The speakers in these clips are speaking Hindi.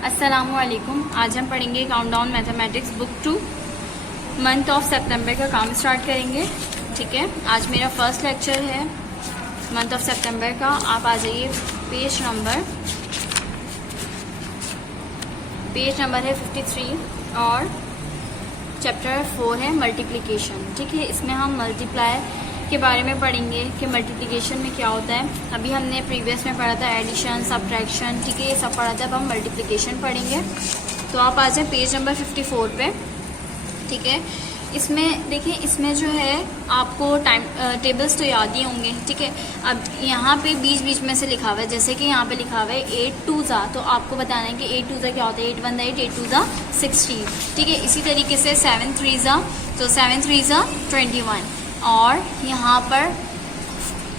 अस्सलामुअलैकुम। आज हम पढ़ेंगे countdown mathematics book 2 month of सितंबर का काम स्टार्ट करेंगे। ठीक है, आज मेरा फर्स्ट लेक्चर है मंथ ऑफ सितंबर का। आप आ जाइए, पेज नंबर है 53 और चैप्टर 4 है मल्टीप्लिकेशन। ठीक है, इसमें हम मल्टीप्लाई के बारे में पढ़ेंगे कि मल्टीप्लिकेशन में क्या होता है। अभी हमने प्रीवियस में पढ़ा था एडिशन, सब्ट्रैक्शन, ठीक है, ये सब पढ़ा था। अब हम मल्टीप्लिकेशन पढ़ेंगे। तो आप आ जाए पेज नंबर 54 पे। ठीक है, इसमें देखिए, इसमें जो है आपको टाइम टेबल्स तो याद ही होंगे। ठीक है, अब यहाँ पे बीच बीच में से लिखा हुआ है, जैसे कि यहाँ पे लिखा हुआ है 8 2 ज़ा, तो आपको बताना है कि 8 2 ज़ा क्या होता है। 8 1 8, 8 2 ज़ा 16। ठीक है, इसी तरीके से 7 3 ज़ा, तो 7 3 ज़ा 21, और यहाँ पर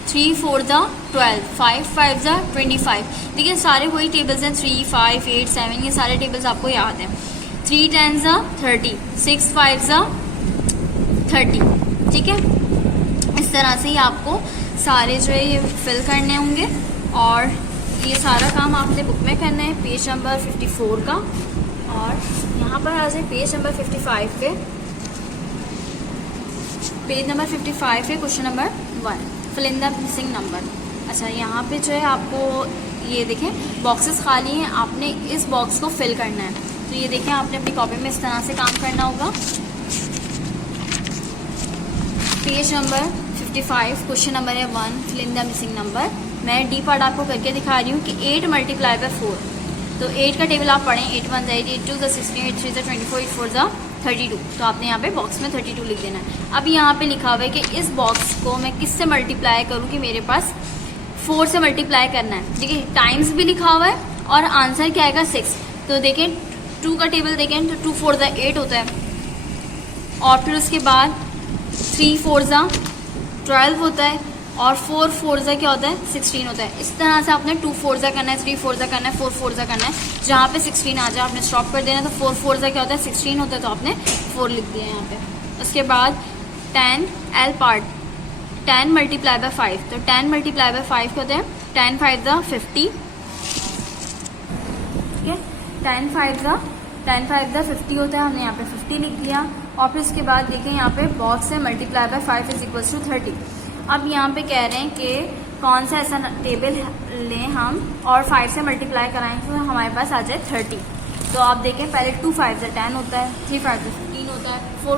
3 4 ज़ा 12, 5 5 ज़ा 25। देखिए, सारे वही टेबल्स हैं, 3 5 8 7, ये सारे टेबल्स आपको याद हैं। 3 10 ज़ा 30, 6 5 ज़ा 30। ठीक है, इस तरह से ही आपको सारे जो है ये फिल करने होंगे, और ये सारा काम आपने बुक में करना है पेज नंबर 54 का। और यहाँ पर आ जाए पेज नंबर 55 पे। पेज नंबर 55 है question number 1, fill in the missing number. अच्छा, यहाँ पे जो है आपको ये देखें बॉक्सेस खाली हैं, आपने इस बॉक्स को फिल करना है। तो ये देखें, आपने अपनी कॉपी में इस तरह से काम करना होगा। पेज नंबर 55 क्वेश्चन नंबर है 1, fill in the missing number. मैं डी पार्ट आपको करके दिखा रही हूँ कि 8 मल्टीप्लाई बाय 4। तो 8 का टेबल आप पढ़ें, 8 1 8, 8 2 16, 8 3 24, 8 4 32। तो आपने यहाँ पे बॉक्स में 32 लिख देना है। अब यहाँ पे लिखा हुआ है कि इस बॉक्स को मैं किससे मल्टीप्लाई करूँ, कि मेरे पास 4 से मल्टीप्लाई करना है। ठीक है, टाइम्स भी लिखा हुआ है और आंसर क्या आएगा 6। तो देखें 2 का टेबल देखें तो 2 4 8 होता है, और फिर उसके बाद 3 4 12 होता है, और 4 4 क्या होता है 16 होता है। इस तरह से आपने 2 4 करना है, 3 4 करना है, 4 4 करना है। जहाँ पे 16 आ जाए आपने स्टॉप कर देना है। तो 4 4 क्या होता है 16 होता है, तो आपने 4 लिख दिया यहाँ पे। उसके बाद 10 एल पार्ट, 10 मल्टीप्लाई बाय 5। तो 10 मल्टीप्लाई बाय 5 क्या होते हैं, 10 5 50। ठीक है, 10 5 50 होता है, हमने यहाँ पे 50 लिख दिया। और फिर उसके बाद देखें यहाँ पे बॉक्स से multiply by 5 is equals to 30। अब यहाँ पे कह रहे हैं कि कौन सा ऐसा टेबल लें हम और 5 से मल्टीप्लाई कराएं तो हमारे पास आ जाए 30। तो आप देखें, पहले 2 5 10 होता है, 3 5 15 होता है, 4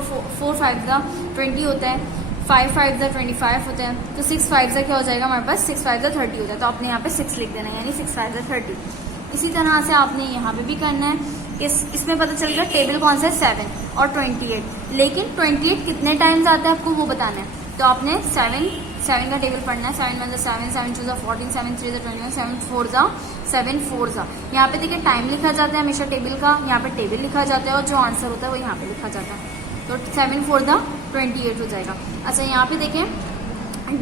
5 20 होता है, 5 5 25 होता है। तो 6 5 क्या हो जाएगा हमारे पास, 6 5 30 होता है। तो आपने यहाँ पे 6 लिख देना है, यानी 6 5 30। इसी तरह से आपने यहाँ पे भी करना है। इसमें पता चल रहा है टेबल कौन सा है, 7 और 28। लेकिन 28 कितने टाइम्स आता है आपको वो बताना है। तो आपने 7 का टेबल पढ़ना है। 7 1 7, 7 2 14, 7 3 21, 7 4 7 4। यहाँ पे देखिए टाइम लिखा जाता है हमेशा टेबल का, यहाँ पे टेबल लिखा जाता है, और जो आंसर होता है वो यहाँ पे लिखा जाता है। तो 7 4 28 हो जाएगा। अच्छा, यहाँ पे देखें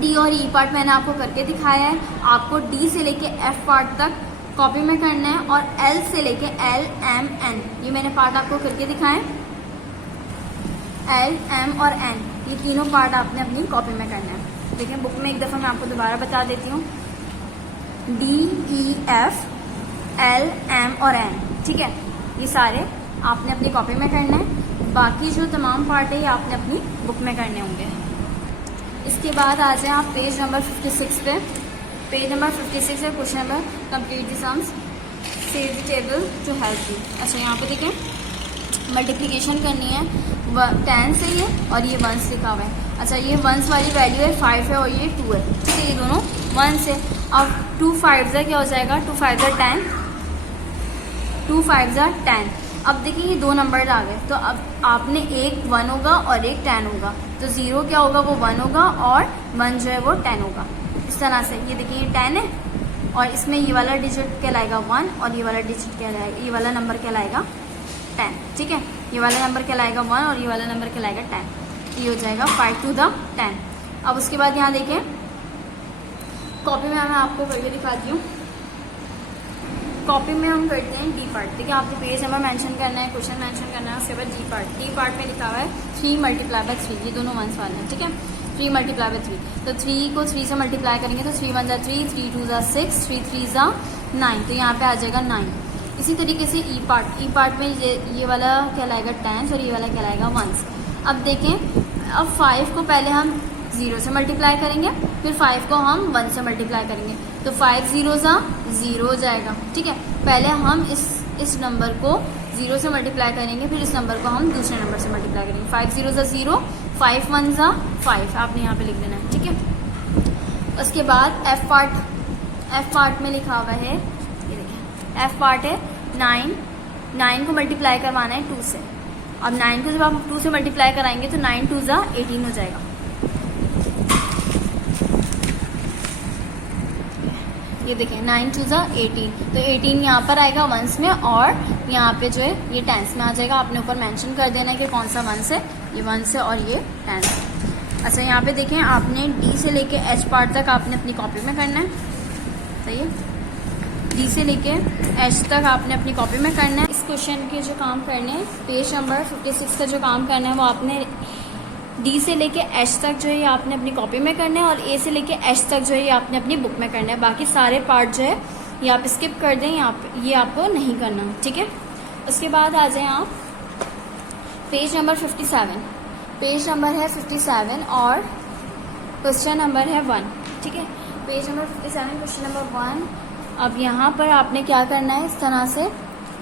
डी और ई पार्ट मैंने आपको करके दिखाया है। आपको डी से लेके एफ पार्ट तक कॉपी में करना है, और एल से लेके एल एम एन, ये मैंने पार्ट आपको करके दिखाए। एल एम और एन, ये तीनों पार्ट आपने अपनी कॉपी में करना है। देखिए बुक में एक दफ़ा मैं आपको दोबारा बता देती हूँ, D E F L M और एन। ठीक है, ये सारे आपने अपनी कॉपी में करना है। बाकी जो तमाम पार्ट है ये आपने अपनी बुक में करने होंगे। इसके बाद आ जाए आप पेज नंबर 56 पे। पेज नंबर 56 है question number complete the sums, save the table to help you. अच्छा, यहाँ पे देखें मल्टीप्लिकेशन करनी है 10 से ही है, और ये 1 लिखा हुआ है। अच्छा, ये 1 वाली वैल्यू है 5 है, और ये 2 है। ठीक है, ये दोनों 1 से। अब 2 5 क्या हो जाएगा, 2 5 10, 2 5 10। अब देखिए ये 2 नंबर आ गए, तो अब आपने एक 1 होगा और एक 10 होगा। तो 0 क्या होगा, वो 1 होगा, और 1 जो है वो 10 होगा। इस तरह से ये देखिए ये 10 है, और इसमें ये वाला डिजिट कहलाएगा 1, और ये वाला डिजिट कहलाएगा, ये वाला नंबर कहलाएगा 10। ठीक है, ये वाला नंबर कहलाएगा 1 और ये वाला नंबर कहलाएगा 10। ये हो जाएगा 5 to 10। अब उसके बाद यहाँ देखिए कॉपी में मैं आपको करके दिखाती हूँ। कॉपी में हम करते हैं डी पार्ट। ठीक है, आपको पेज नंबर मेंशन करना है, क्वेश्चन मेंशन करना है, उसके बाद डी पार्ट। डी पार्ट में लिखा हुआ है 3 मल्टीप्लाई बाय 3, ये दोनों 1 वाले हैं। ठीक है, 3 मल्टीप्लाई बाय 3, तो 3 को 3 से मल्टीप्लाई करेंगे तो 3 1 3, 3 2 6, 3 3 9। तो यहाँ पे आ जाएगा 9। इसी तरीके से ई पार्ट में ये वाला कहलाएगा टेंस और ये वाला कहलाएगा वंस। अब देखें, अब 5 को पहले हम 0 से मल्टीप्लाई करेंगे, फिर 5 को हम 1 से मल्टीप्लाई करेंगे, तो 5 ज़ीरोज़ा 0 हो जाएगा। ठीक है, पहले हम इस नंबर को 0 से मल्टीप्लाई करेंगे, फिर इस नंबर को हम दूसरे नंबर से मल्टीप्लाई करेंगे। 5 ज़ीरोज़ा 0, 5 1ज़ा 5 आपने यहाँ पे लिख देना है। ठीक है, उसके बाद एफ पार्ट में लिखा हुआ है, ये देखिए एफ पार्ट है 9 को मल्टीप्लाई करवाना है 2 से। अब 9 को जब आप 2 से मल्टीप्लाई कराएंगे तो 9 2ज़ा 18 हो जाएगा। ये देखिए 9 2ज़ा 18, तो 18 यहाँ पर आएगा वंस में और यहाँ पे जो है ये टेंस में आ जाएगा। आपने ऊपर मेंशन कर देना है कि कौन सा वंस है, ये वंस है और ये टेंस है। अच्छा, यहाँ पे देखें, आपने डी से लेके एच पार्ट तक आपने अपनी कॉपी में करना है। सही है, डी से लेके एच तक आपने अपनी कॉपी में करना है। इस क्वेश्चन के जो काम करने हैं, पेज नंबर 56 का जो काम करना है वो आपने डी से लेके एच तक जो है ये आपने अपनी कॉपी में करना है और ए से लेके एच तक जो है ये आपने अपनी बुक में करना है। बाकी सारे पार्ट जो है ये आप स्किप कर दें, ये आपको नहीं करना। ठीक है, उसके बाद आ जाएं आप पेज नंबर 57। पेज नंबर है 57 और क्वेश्चन नंबर है 1। ठीक है, पेज नंबर 57 क्वेश्चन नंबर 1। अब यहाँ पर आपने क्या करना है, इस तरह से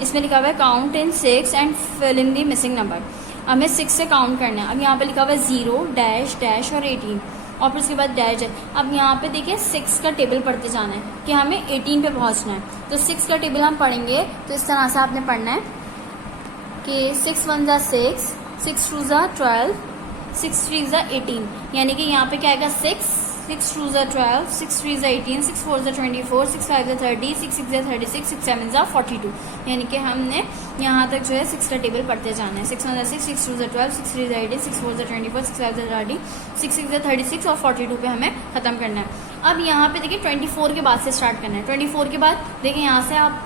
इसमें लिखा हुआ है count in 6 and fill in the missing number. हमें 6 से काउंट करना है। अब यहाँ पे लिखा हुआ है 0 डैश डैश और 18 और फिर उसके बाद डैश है। अब यहाँ पे देखिए 6 का टेबल पढ़ते जाना है कि हमें 18 पे पहुँचना है। तो 6 का टेबल हम पढ़ेंगे तो इस तरह से आपने पढ़ना है कि 6 1ज़ा 6, 6 2ज़ा 12, 6 3ज़ा 18, यानी कि यहाँ पे क्या आएगा 6 2ज़ा 12, 6 3ज़ा 18, 6 4ज़ा 24, 6 5ज़ा 30, 6 6ज़ा 36, 6 7ज़ा 42। यानी कि हमने यहाँ तक जो है 6 का टेबल पढ़ते जाना है। 6 1ज़ा 6, 6 2ज़ा 12, 6 3ज़ा 18, 6 4ज़ा 24, 6 5ज़ा 30, 6 6ज़ा 36 और 42 पे हमें ख़त्म करना है। अब यहाँ पे देखिए 24 के बाद से स्टार्ट करना है। 24 के बाद देखिए यहाँ से आप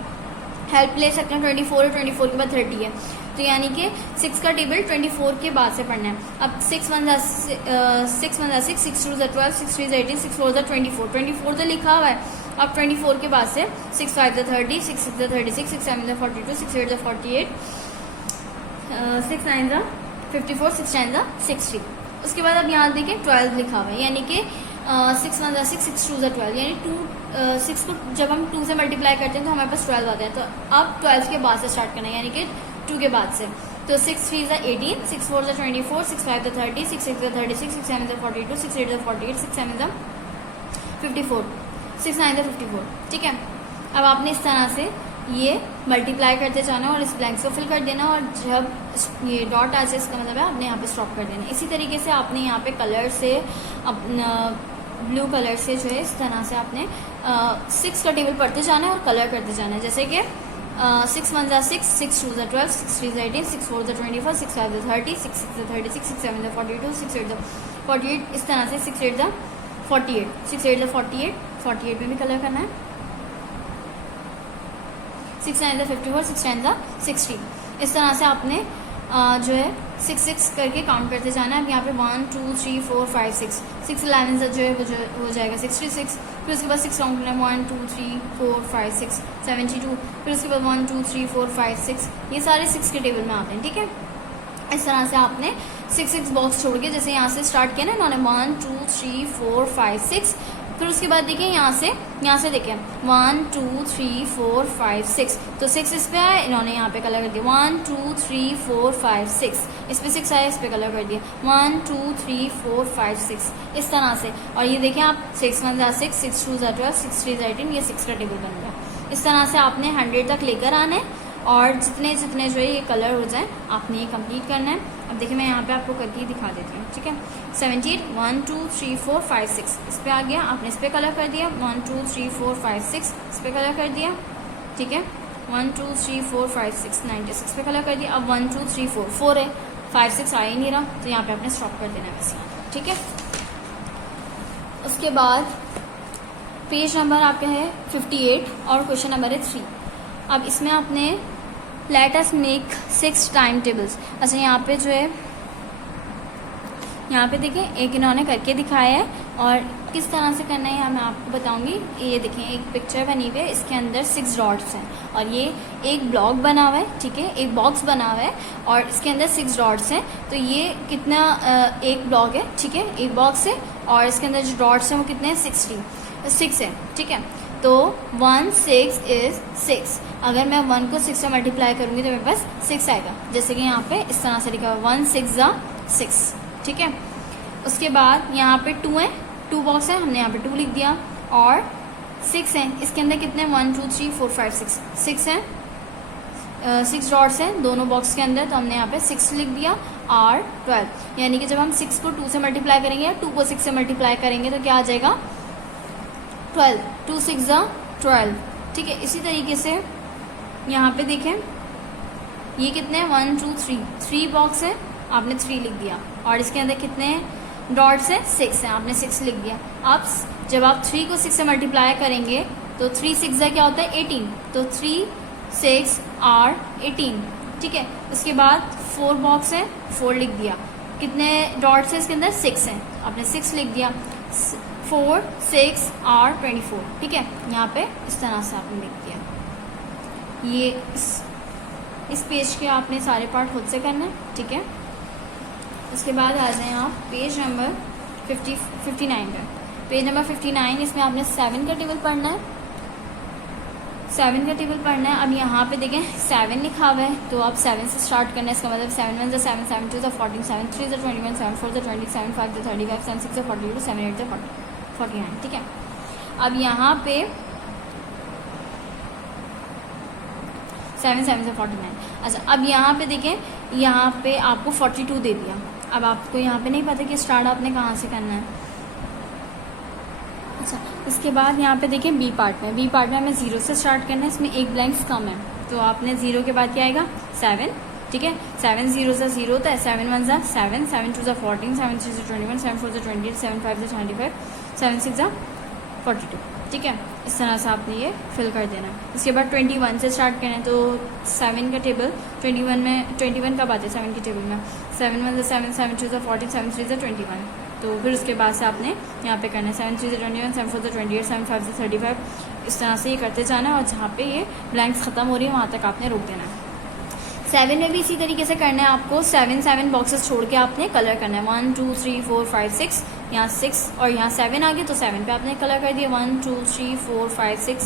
हेल्प ले सकते हैं। 24 और 24 के बाद 30 है, तो यानी कि 6 का टेबल 24 के बाद से पढ़ना है। अब 6 1ज़ा 6, 6 2ज़ा 12, 6 3ज़ा 18, 6 4ज़ा 24 तो लिखा हुआ है। अब 24 के बाद से 6 5ज़ा 30, 6 6ज़ा 36, 6 7ज़ा 42, 6 8ज़ा 48, 6 9ज़ा 54, 6 10ज़ा 60। उसके बाद अब यहाँ देखिए 12 लिखा हुआ है, यानी कि 6 1ज़ा 6, 6 2ज़ा 12, यानी 6 को जब हम 2 से मल्टीप्लाई करते हैं तो हमारे पास 12 आता है। तो अब 12 के बाद से स्टार्ट करना है, यानी कि 2 के बाद से। तो 6 3ज़ा 18, 6 4ज़ा 24, 6 5ज़ा 30, 6 6ज़ा 36, 6 7ज़ा 42, 6 8ज़ा 48, 6 7ज़ा 54, 6 9ज़ा 54। ठीक है, अब आपने इस तरह से ये मल्टीप्लाई करते जाना और इस ब्लैंक्स को फिल कर देना और जब ये डॉट आ जाए इसका मतलब है आपने यहाँ पे स्टॉप कर देना। इसी तरीके से आपने यहाँ पे कलर से अपना ब्लू कलर से जो है इस तरह से आपने 6 का टेबल पढ़ते जाना है और कलर करते जाना है। जैसे कि 6 1ज़ा 6, 6 2ज़ा 12, 6 3ज़ा 18, 6 4ज़ा 24, 6 5ज़ा 30, 6 6ज़ा 36, 6 7ज़ा 42, 6 8ज़ा 48, इस तरह से 6 8ज़ा 48, 6 8ज़ा 48, 48 में भी कलर करना है। 6 9ज़ा 54, 6 10ज़ा 60। इस तरह से आपने जो है 6 6 करके काउंट करते जाना है। अब यहाँ पे 1 2 3 4 5 6, 6 11 जो है वो हो जाएगा 66। फिर उसके बाद 6 काउंट करना है 1 2 3 4 5 6 72। फिर उसके बाद 1 2 3 4 5 6, ये सारे 6 के टेबल में आते हैं। ठीक है, इस तरह से आपने 6 6 बॉक्स छोड़ के जैसे यहाँ से स्टार्ट किया ना इन्होंने 1 2 3 4 5 6। फिर उसके बाद देखिए यहाँ से देखिए 1 2 3 4 5 6, तो 6 इस पे आया, इन्होंने यहाँ पे कलर कर दिया 1 2 3 4 5 6, इस पे 6 आया, इस पे कलर कर दिया 1 2 3 4 5 6, इस तरह से। और ये देखिए आप 6 1ज़ा 6, 6 2ज़ा 12, 6 3ज़ा 18, ये 6 का टेबल बन गया। इस तरह से आपने 100 तक लेकर आना है और जितने जितने जो है ये कलर हो जाए आपने ये कंप्लीट करना है। अब देखिए मैं यहाँ पे आपको करके दिखा देती हूँ। ठीक है, 78 1 2 3 4 5 6, इस पे आ गया, आपने इस पे कलर कर दिया 1 2 3 4 5 6, इस पे कलर कर दिया। ठीक है, 1 2 3 4 5 6 96 पे कलर कर दिया। अब 1 2 3 4 है, 5 6 आ ही नहीं रहा, तो यहाँ पे आपने स्टॉप कर देना है वैसे। ठीक है, उसके बाद पेज नंबर आपका है 58 और क्वेश्चन नंबर है 3। अब इसमें आपने let us make 6 time tables. अच्छा यहाँ पे जो है यहाँ पे देखिए एक इन्होंने करके दिखाया है और किस तरह से करना है यहाँ मैं आपको बताऊंगी। ये देखें एक पिक्चर बनी हुई है, इसके अंदर 6 डॉट्स हैं और ये एक ब्लॉक बना हुआ है, ठीक है, एक बॉक्स बना हुआ है और इसके अंदर 6 डॉट्स हैं। तो ये कितना एक ब्लॉक है, ठीक है, एक बॉक्स है और इसके अंदर जो डॉट्स हैं वो कितने हैं 6 है, ठीक है। तो 1 6 इज 6। अगर मैं 1 को 6 से मल्टीप्लाई करूंगी तो मेरे पास 6 आएगा, जैसे कि यहाँ पे इस तरह से लिखा हुआ 1 6 ज़ा 6, ठीक है। उसके बाद यहाँ पे 2 है, 2 बॉक्स है, हमने यहाँ पे 2 लिख दिया और 6 है, इसके अंदर कितने 1 2 3 4 5 6 है, 6 डॉट्स हैं दोनों बॉक्स के अंदर, तो हमने यहाँ पे 6 लिख दिया और 12, यानी कि जब हम 6 को 2 से मल्टीप्लाई करेंगे या 2 को 6 से मल्टीप्लाई करेंगे तो क्या आ जाएगा 12, 2 6 ज़ा 12, ठीक है। इसी तरीके से यहाँ पे देखें ये कितने हैं 1 2 3 बॉक्स है, आपने 3 लिख दिया और इसके अंदर कितने डॉट्स हैं 6 हैं, आपने 6 लिख दिया। अब जब आप 3 को 6 से मल्टीप्लाई करेंगे तो 3 6 ज़ा क्या होता है 18, तो 3 6 आर 18, ठीक है। उसके बाद 4 बॉक्स है, 4 लिख दिया, कितने डॉट्स है इसके अंदर 6 हैं, आपने 6 लिख दिया, 4 6 आर 24, ठीक है। यहाँ पे इस तरह से आपने लिख दिया। ये इस पेज के आपने सारे पार्ट खुद से करना है, ठीक है। उसके बाद आ जाएं आप पेज नंबर 59 पे। पेज नंबर 59, इसमें आपने 7 का टेबल पढ़ना है, 7 का टेबल पढ़ना है। अब यहाँ पे देखें 7 लिखा हुआ है, तो आप 7 से स्टार्ट करना है, इसका मतलब 7 1 = 7 7 2 = 14 7 3 = 21 7 4 = 20 7 5 = 35 7 6 = 42 7 8 = 49, ठीक है। अब यहाँ पे 7 7 से 49। अच्छा, अब यहाँ पे देखें, यहाँ पे आपको 42 दे दिया। अब आपको यहाँ पे नहीं पता कि स्टार्ट आपने कहाँ से करना है। अच्छा, इसके बाद यहाँ पे देखें बी पार्ट में हमें 0 से स्टार्ट करना है, इसमें एक ब्लैंक्स कम है, तो आपने 0 के बाद क्या आएगा 7, ठीक है। 7 0 सा 0 होता है, 7 1 ज़ा 7 7 2 ज़ा 14 7 3 ज़ा 21 7 4 ज़ा 28 7 5 ज़ा 25 7 6 ज़ा 42, ठीक है। इस तरह से आपने ये फिल कर देना है। उसके बाद 21 से स्टार्ट करना है, तो 7 का टेबल 21 कब आते हैं 7 के टेबल में 7 1 ज़ा 7 7 2 ज़ा 14 7 3 ज़ा 21, तो फिर उसके बाद से आपने यहाँ पे करना है 7 3 ज़ा 21 7 4 ज़ा 28 7 5 ज़ा 35, इस तरह से ये करते जाना है और जहाँ पे ये ब्लैंक्स ख़त्म हो रही है वहाँ तक आपने रोक देना है। 7 में भी इसी तरीके से करना है आपको, 7 बॉक्सेस छोड़ के आपने कलर करना है, 1 2 3 4 5 6, यहाँ 6 और यहाँ 7 आ गए तो 7 पे आपने कलर कर दिया, 1 2 3 4 5 6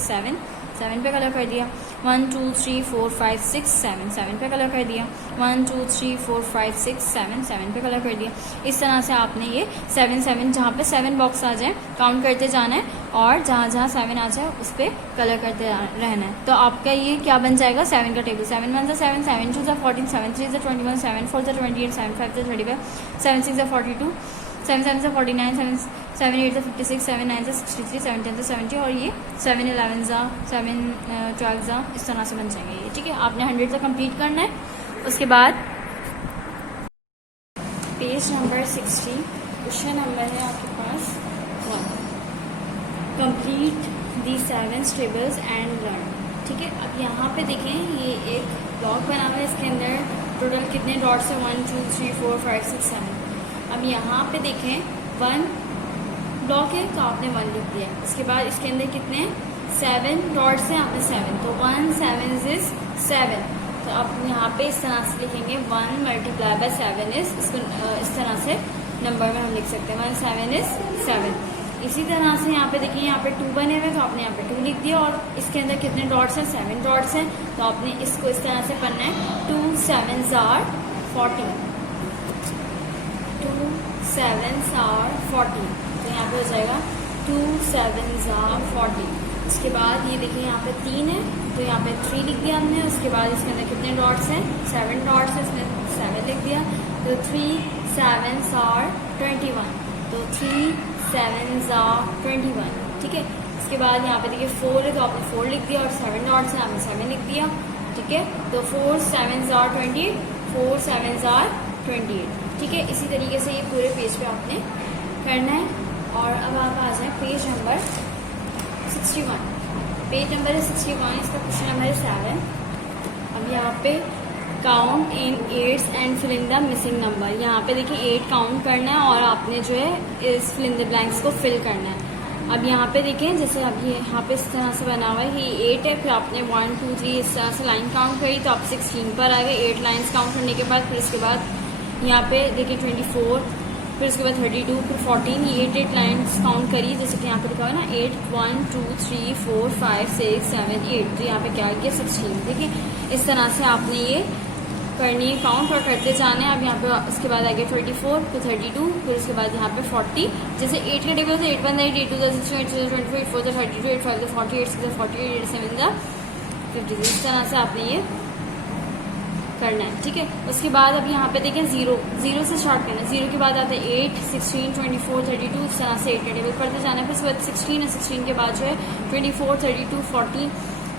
7 पे कलर कर दिया, 1 2 3 4 5 6 7 पे कलर कर दिया, 1 2 3 4 5 6 7 पे कलर कर दिया। इस तरह से आपने ये 7 जहाँ पे 7 बॉक्स आ जाए काउंट करते जाना है और जहाँ 7 आ जाए उस पर कलर करते रहना है। तो आपका ये क्या बन जाएगा 7 का टेबल, 7 1 ज़ा 7 7 2 ज़ा 14 7 3 ज़ा 21 7 4 ज़ा 28 7 5 ज़ा 35 7 6 ज़ा 42 7 7 ज़ा 49 7 8 ज़ा 56 7 9 ज़ा 63 7 10 ज़ा 70 और ये 7 11 ज़ा 7 12 ज़ा इस तरह से बन जाएंगे ये, ठीक है। आपने 100 तक कंप्लीट करना है। उसके बाद पेज नंबर 60, क्वेश्चन नंबर है आपके पास 1, complete the 7 tables and learn, ठीक है। अब यहाँ पे देखें ये एक ब्लॉक बना हुआ है, इसके अंदर टोटल कितने डॉट्स हैं 1 2 3 4 5 6 7। अब यहाँ पे देखें 1 ब्लॉक है तो आपने 1 लिख दिया, इसके बाद इसके अंदर कितने 7 डॉट्स हैं, आपने 7, तो 1 7 इज 7, तो आप यहाँ पे इस तरह से लिखेंगे 1 × 7 इज, इसको इस तरह से नंबर में हम लिख सकते हैं 1 7 इज 7। इसी तरह से यहाँ पे देखिए यहाँ पे 2 बने हुए तो आपने यहाँ पे 2 लिख दिया और इसके अंदर कितने डॉट्स हैं 7 डॉट्स हैं, तो आपने इसको इस तरह से पढ़ना है 2 7 are 40 2 7 are 40, तो यहाँ पे हो जाएगा 2 7 are 40। उसके बाद ये देखिए यहाँ पे 3 है तो यहाँ पे 3 लिख दिया हमने, उसके बाद इसके अंदर कितने डॉट्स हैं 7 डॉट्स हैं, इसमें 7 लिख दिया, तो 3 7 are 21, तो 3 7 are 21, ठीक है। इसके बाद यहाँ पे देखिए 4 है तो आपने 4 लिख दिया और 7 डॉट्स हैं आपने 7 लिख दिया, ठीक है। तो 4 7 are 28 4 7 are 28, ठीक है। इसी तरीके से ये पूरे पेज पे आपने करना है। और अब आप आ जाए पेज नंबर 61, पेज नंबर है 61, इसका क्वेश्चन नंबर है 7। अब यहाँ पे count in eights and fill in the missing number. यहाँ पे देखिए 8 काउंट करना है और आपने जो है इस फिल इन द ब्लैंक्स को फिल करना है। अब यहाँ पे देखें जैसे अब ये यहाँ पे इस तरह से बना हुआ है कि 8 है, फिर आपने 1 2 3 इस तरह से लाइन काउंट करी तो आप 16 पर आ गए 8 लाइन्स काउंट करने के बाद। फिर इसके बाद यहाँ पे देखिए 24, फिर उसके बाद 32, फिर 14, ये 8 लाइन्स काउंट करी जैसे कि यहाँ पे लिखा हुआ है ना 8 1 2 3 4 5 6 7 8। तो यहाँ पे क्या आ गया 16। देखिए इस तरह से आपने ये करनी है काउंट और करते जाना है। अब यहाँ पे उसके बाद आ गया 24, फिर 32, फिर उसके बाद यहाँ पे 40। जैसे 8 के टेबल से 8 1 8 8 2 16 8 24 8 4 32 8 5 40 8 6 48 8 7 50। इस तरह से आपने ये करना है, ठीक है। उसके बाद अब यहाँ पे देखें 0 से स्टार्ट करना है। 0 के बाद आता है 8 16 24 32। इस तरह से 8 के टेबल पढ़ते जाना है। फिर उसके बाद 16 है, 16 के बाद जो है 24 32 40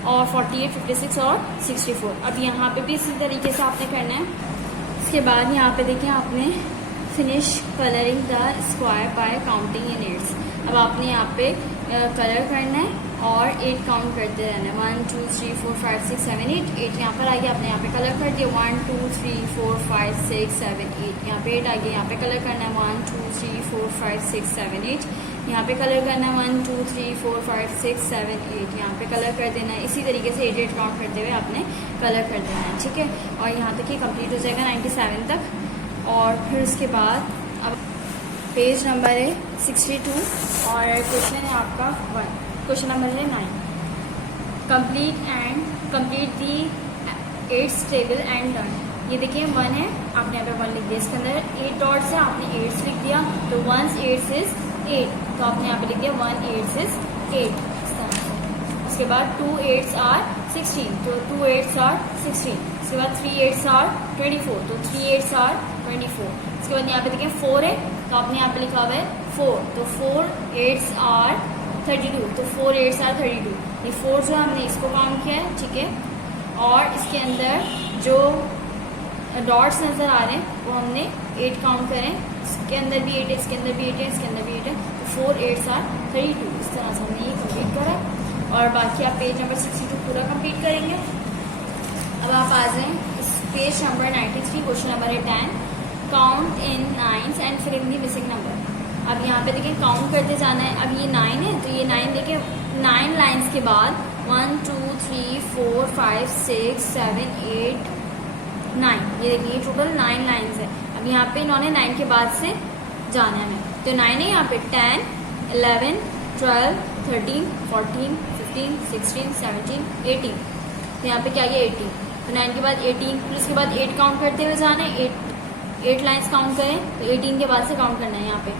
और 48 56 और 64। अब यहाँ पे भी इसी तरीके से आपने करना है। इसके बाद यहाँ पे देखिए आपने finish colouring the square by counting in eights. अब आपने यहाँ पे कलर करना है और 8 काउंट करते रहना है। 1 2 3 4 5 6 7 8। 8 यहाँ पर आ गया, आपने यहाँ पे कलर कर दिया 1 2 3 4 5 6 7 8। यहाँ पे 8 आ गया, यहाँ पे कलर करना है 1 2 3 4 5 6 7 8। यहाँ पे कलर करना है 1 2 3 4 5 6 7 8। यहाँ पे कलर कर देना है। इसी तरीके से 8 काउंट करते हुए आपने कलर कर देना है, ठीक है। और यहाँ तक ये कंप्लीट हो जाएगा 97 तक। और फिर उसके बाद अब पेज नंबर है 62 और क्वेश्चन है आपका 1। क्वेश्चन नंबर है 9। Complete the eights table and done. ये देखिए 1 है, आपने यहाँ पे 1 लिख दिया। इसके अंदर 8 डॉट्स है, आपने 8 लिख दिया। तो 1 8 इज 8, तो आपने यहाँ पे लिख दिया 1 8 इज 8 इस तरह से। उसके बाद 2 8s आर 16, तो 2 8s आर 16। उसके बाद 3 8s आर 24, तो 3 8s आर 24। उसके बाद यहाँ पे देखिए 4 है, तो आपने यहाँ पे लिखा हुआ है 4, तो 4 8s आर 32, तो 4 8s आर 32। ये 4 जो हमने इसको काउंट किया है, ठीक है। और इसके अंदर जो डॉट्स नजर आ रहे हैं वो हमने 8 काउंट करें। इसके अंदर भी 8 है, इसके अंदर भी 8 है, इसके अंदर भी 8 है, तो 4 8s आर 32। इस तरह से हमने ये कंप्लीट करा और बाकी आप पेज नंबर 62 पूरा कंप्लीट करेंगे। अब आप आ जाएं इस पेज नंबर 93। क्वेश्चन नंबर है 10। Count in nines and fill in the missing number. अब यहाँ पे देखिए काउंट करते जाना है। अब ये 9 है, तो ये 9 देखिए 9 लाइन्स के बाद 1 2 3 4 5 6 7 8 9। ये देखिए टोटल 9 लाइन्स है। अब यहाँ पे इन्होंने 9 के बाद से जाना है हमें, तो 9 है यहाँ पे 10 11 12 13 14 15 16 17 18। तो यहाँ पे क्या है 18, तो 9 के बाद 18, फिर उसके बाद 8 काउंट करते हुए जाना है। 8 लाइन्स काउंट करें तो 18 के बाद से काउंट करना है यहाँ पे।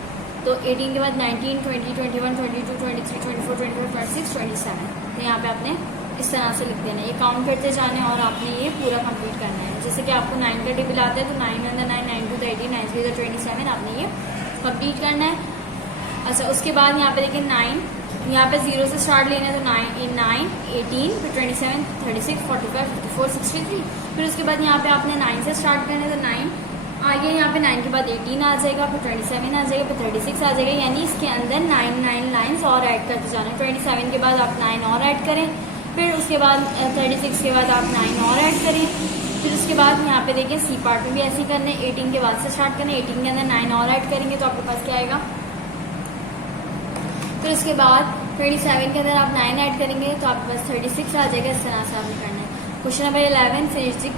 तो 18 के बाद 19 20 21 22 23 24 25 26 27। तो यहाँ पे आपने इस तरह से लिख देना है। ये काउंट करते जाना है और आपने ये पूरा कंप्लीट करना है। जैसे कि आपको 9 का टेबल आता है, तो 9 1 9 9 2 18 9 3 27 आपने ये कंप्लीट करना है। अच्छा, उसके बाद यहाँ पे देखिए 9, यहाँ पे 0 से स्टार्ट लेना है, तो 9 18 फिर 27 36 45 54 63। फिर उसके बाद यहाँ पे आपने 9 से स्टार्ट करना है, तो 9 आगे यहाँ पे 9 के बाद 18 आ जाएगा, फिर 27 आ जाएगा, फिर 36 आ जाएगा। यानी इसके अंदर 9 लाइन्स और ऐड करते जाना है। 27 के बाद आप 9 और ऐड करें, फिर उसके बाद 36 के बाद आप 9 और ऐड करें। फिर उसके बाद यहाँ पे देखिए सी पार्ट में भी ऐसे ही करने, 18 के बाद से स्टार्ट करना है, 18 के अंदर 9 और ऐड करेंगे तो आपके पास क्या आएगा। फिर उसके बाद 27 के अंदर आप 9 ऐड करेंगे तो आपके पास 36 आ जाएगा। इस तरह से आपने करना है। Question number 11। Finish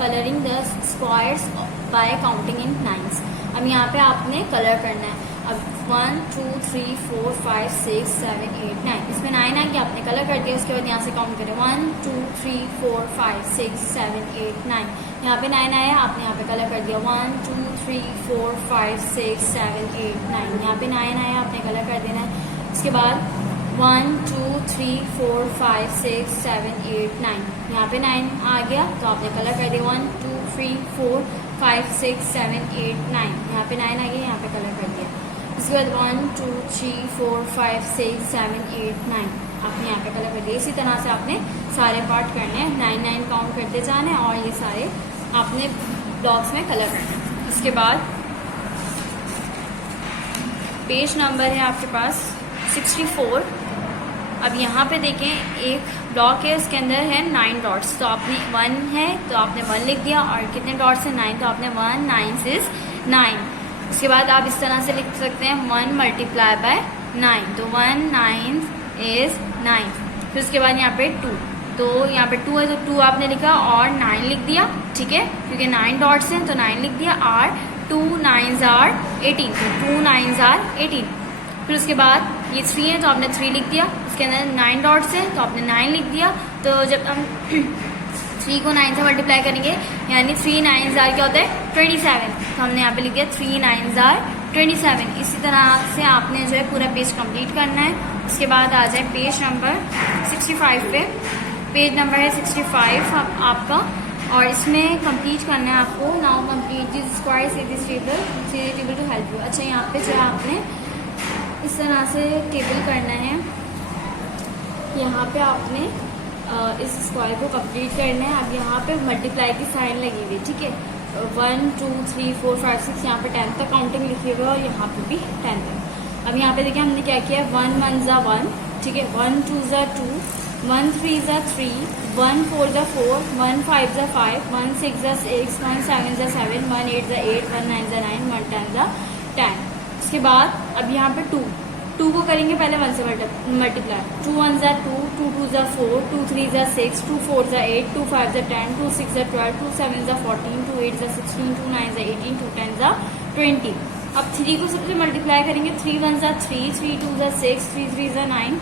colouring the squares by counting in nines. अब यहाँ पे आपने कलर करना है। अब 1 2 3 4 5 6 7 8 9, इसमें 9 आ गया, आपने कलर कर दिया। उसके बाद यहाँ से काउंट करें 1 2 3 4 5 6 7 8 9। यहाँ पे 9 आया, आपने यहाँ पे कलर कर दिया 1 2 3 4 5 6 7 8 9। यहाँ पे 9 आया, आपने कलर कर देना है। उसके बाद 1 2 3 4 5 6 7 8 9। यहाँ पे 9 आ गया, तो आपने कलर कर दिया 1 2 3 4 5 6 7 8 9। यहाँ पे 9 आ गया, यहाँ पे कलर कर दिया। उसके बाद 1 2 3 4 5 6 7 8 9। आपने यहाँ पे कलर कर दिया। इसी तरह से आपने सारे पार्ट करने हैं, 9 काउंट करते जाने हैं और ये सारे आपने ब्लॉक्स में कलर करने हैं। उसके बाद पेज नंबर है आपके पास 64। अब यहाँ पे देखें एक ब्लॉक है, उसके अंदर है 9 डॉट्स, तो आपने 1 है तो आपने 1 लिख दिया, और कितने डॉट्स हैं 9, तो आपने 1 9 6 9। उसके बाद आप इस तरह से लिख सकते हैं 1 मल्टीप्लाई बाय 9, तो 1 9 इज 9। फिर उसके बाद यहाँ पे 2, तो यहाँ पे 2 है तो 2 आपने लिखा और 9 लिख दिया, ठीक है, क्योंकि 9 डॉट्स हैं तो 9 लिख दिया, और 2 9s are 18, तो 2 9s are 18। फिर उसके बाद ये 3 है तो आपने 3 लिख दिया, उसके अंदर 9 डॉट्स हैं तो आपने 9 लिख दिया। तो जब हम 3 को 9 से मल्टीप्लाई करेंगे यानी 3 9s are क्या होता है 27, तो हमने यहाँ पे लिख दिया 3 9s are 27। इसी तरह से आपने जो है पूरा पेज कंप्लीट करना है। उसके बाद आ जाए पेज नंबर 65 पे। पेज नंबर है 65 आपका, और इसमें कंप्लीट करना है आपको नाउ कंप्लीट दिस स्क्वायर से this table to help you. अच्छा, यहाँ पे जो है आपने इस तरह से टेबल करना है, यहाँ पे आपने इस स्क्वायर को कंप्लीट करना है। अब यहाँ पे मल्टीप्लाई की साइन लगी हुई, ठीक है, 1 2 3 4 5 6, यहाँ पे 10 तक काउंटिंग लिखी हुई है और यहाँ पे भी 10 तक। अब यहाँ पे देखिए हमने क्या किया, 1 1 ज़ा 1, ठीक है, 1 2 ज़ा 2, 1 3 ज़ा 3, 1 4 ज़ा 4, 1 5 ज़ा 5, 1 6 ज़ा 6, 1 7 ज़ा 7, 1 8 ज़ा 8, 1 9 ज़ा 9, 1 10 ज़ा 10। उसके बाद अब यहाँ पे 2 को करेंगे पहले 1 से मल्टीप्लाई, 2 1 ज़ा 2, 2 2 ज़ा 4, 2 3 ज़ा 6, 2 4 ज़ा 8, 2 5 ज़ा 10, 2 6 ज़ा 12, 2 7 ज़ा 14, 2 8 ज़ा 16, 2 9 ज़ा 18, 2 10 ज़ा 20। अब 3 को सबसे मल्टीप्लाई करेंगे, 3 1 ज़ा 3, 3 2 ज़ा 6, 3 3 ज़ा 9,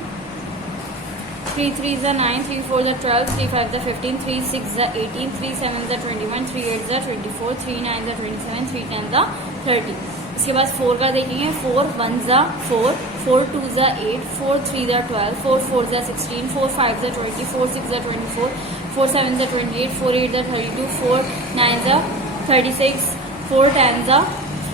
3 3 ज़ा 9, 3 4 ज़ा 12, 3 5 ज़ा 15, 3 6 ज़ा 18, 3 7 ज़ा 21, 3 8 ज़ा 24, 3 9 ज़ा 27, 3 10 ज़ा 30। इसके बाद 4 का देखेंगे, 4 1 ज़ा 4, 4 2 ज़ा 8, 4 3 ज़ा 12, 4 4 ज़ा 16, 4 5 ज़ा 20, 4 6 ज़ा 24, 4 7 ज़ा 28, 4 8 ज़ा 32, 4 9 ज़ा 36, 4 10 ज़ा